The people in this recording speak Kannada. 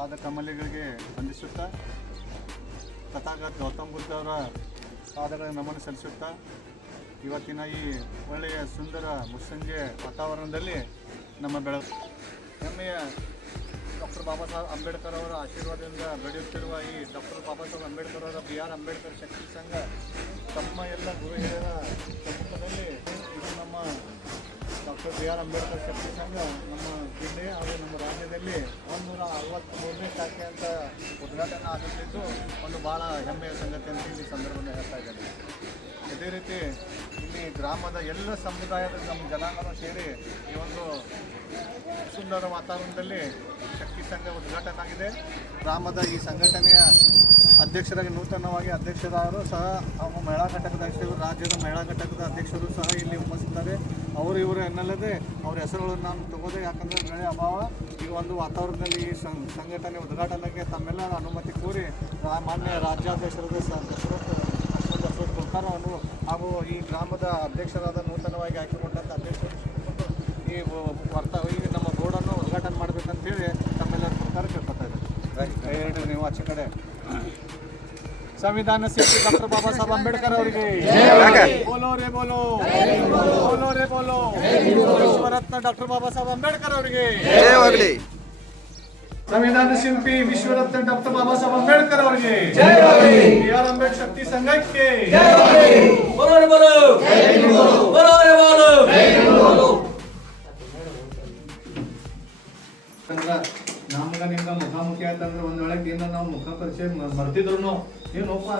ಪಾದ ಕಮಲಿಗಳಿಗೆ ವಂದಿಸುತ್ತಾ ತಥಾಗತ ಗೌತಮ ಬುದ್ಧ ಅವರ ಪಾದಗಳ ನಮನ ಸಲ್ಲಿಸುತ್ತಾ ಇವತ್ತಿನ ಈ ಒಳ್ಳೆಯ ಸುಂದರ ಮುಸ್ಸಂಜೆ ವಾತಾವರಣದಲ್ಲಿ ನಮ್ಮ ಹೆಮ್ಮೆಯ ಡಾಕ್ಟರ್ ಬಾಬಾ ಸಾಹೇಬ್ ಅಂಬೇಡ್ಕರ್ ಅವರ ಆಶೀರ್ವಾದದಿಂದ ಬೆಳೆಯುತ್ತಿರುವ ಈ ಡಾಕ್ಟರ್ ಬಾಬಾ ಸಾಹೇಬ್ ಅಂಬೇಡ್ಕರ್ ಅವರ ಬಿ ಆರ್ ಅಂಬೇಡ್ಕರ್ ಶಕ್ತಿ ಸಂಘ ತಮ್ಮ ಎಲ್ಲ ಗುರು ಹಿರಿಯರ ಸಮ್ಮುಖದಲ್ಲಿ ಇದು ನಮ್ಮ ಡಾಕ್ಟರ್ ಬಿ ಆರ್ ಅಂಬೇಡ್ಕರ್ ಶಕ್ತಿ ಸಂಘ ನಮ್ಮ ಜಿಲ್ಲೆ ಹಾಗೂ ನಮ್ಮ ರಾಜ್ಯದಲ್ಲಿ 163ನೇ ಶಾಖೆ ಅಂತ ಉದ್ಘಾಟನೆ ಆಗುತ್ತಿದ್ದು ಒಂದು ಭಾಳ ಹೆಮ್ಮೆಯ ಸಂಗತಿ ಅಂತ ಈ ಸಂದರ್ಭದಲ್ಲಿ ಹೇಳ್ತಾ ಇದ್ದೇನೆ. ಇದೇ ರೀತಿ ಇಲ್ಲಿ ಗ್ರಾಮದ ಎಲ್ಲ ಸಮುದಾಯದ ನಮ್ಮ ಜನಾಂಗನೂ ಸೇರಿ ಈ ಒಂದು ಸುಂದರ ವಾತಾವರಣದಲ್ಲಿ ಶಕ್ತಿ ಸಂಘ ಉದ್ಘಾಟನೆ ಆಗಿದೆ. ಗ್ರಾಮದ ಈ ಸಂಘಟನೆಯ ಅಧ್ಯಕ್ಷರಾಗಿ ನೂತನವಾಗಿ ಅಧ್ಯಕ್ಷರಾದರು ಸಹ ಹಾಗೂ ಮಹಿಳಾ ಘಟಕದ ಅಧ್ಯಕ್ಷರು, ರಾಜ್ಯದ ಮಹಿಳಾ ಘಟಕದ ಅಧ್ಯಕ್ಷರು ಸಹ ಇಲ್ಲಿ ಉಪಸ್ಥಿತಾರೆ. ಇವರು ಎನ್ನಲ್ಲದೆ ಅವ್ರ ಹೆಸರುಗಳನ್ನು ನಾನು ತಗೋದೆ, ಯಾಕಂದರೆ ಬೆಳೆ ಅಭಾವ. ಈ ಒಂದು ವಾತಾವರಣದಲ್ಲಿ ಈ ಸಂಘಟನೆ ಉದ್ಘಾಟನೆಗೆ ತಮ್ಮೆಲ್ಲರ ಅನುಮತಿ ಕೋರಿ ಮಾನ್ಯ ರಾಜ್ಯಾಧ್ಯಕ್ಷರಾದ ದಶರಥ್ ಕುಲ್ಕರ್ ಅವರು ಹಾಗೂ ಈ ಗ್ರಾಮದ ಅಧ್ಯಕ್ಷರಾದ ನೂತನವಾಗಿ ಆಯ್ಕೆಗೊಂಡಂಥ ಅಧ್ಯಕ್ಷರು ಈ ಈಗ ನಮ್ಮ ಬೋರ್ಡನ್ನು ಉದ್ಘಾಟನೆ ಮಾಡಬೇಕಂತೇಳಿ ತಮ್ಮೆಲ್ಲರ ಸರ್ಕಾರ ಕೇಳ್ಕೊತಾ ಇದ್ದಾರೆ. ಹೇಳ್ರಿ ನೀವು ಆಚೆ ಕಡೆ. ಸಂವಿಧಾನ ಶಿಲ್ಪಿ ಡಾಕ್ಟರ್ ಬಾಬಾ ಸಾಹೇಬ್ ಅಂಬೇಡ್ಕರ್ ಅವರಿಗೆ ಬೋಲೋ ರೇ ಬೋಲೋ, ಬೋಲೋ ರೇ ಬೋಲೋ. ವಿಶ್ವರತ್ನ ಡಾಕ್ಟರ್ ಬಾಬಾ ಸಾಹೇಬ್ ಅಂಬೇಡ್ಕರ್ ಅವರಿಗೆ, ಸಂವಿಧಾನ ಶಿಲ್ಪಿ ವಿಶ್ವರತ್ನ ಡಾಕ್ಟರ್ ಬಾಬಾ ಸಾಹೇಬ್ ಅಂಬೇಡ್ಕರ್ ಅವರಿಗೆ, ಬಿ ಆರ್ ಅಂಬೇಡ್ಕರ್ ಶಕ್ತಿ ಸಂಘಕ್ಕೆ ನಮ್ಗ ನಿಮ್ಗ ಮುಖಾಮುಖಿ ಆಯ್ತಂದ್ರೆ ಒಂದ್ ವೇಳೆ ಏನೋ ನಾವು ಮುಖ ಪರಿಚಯ ಮರ್ತಿದ್ರು ಏನೋಪ್ಪ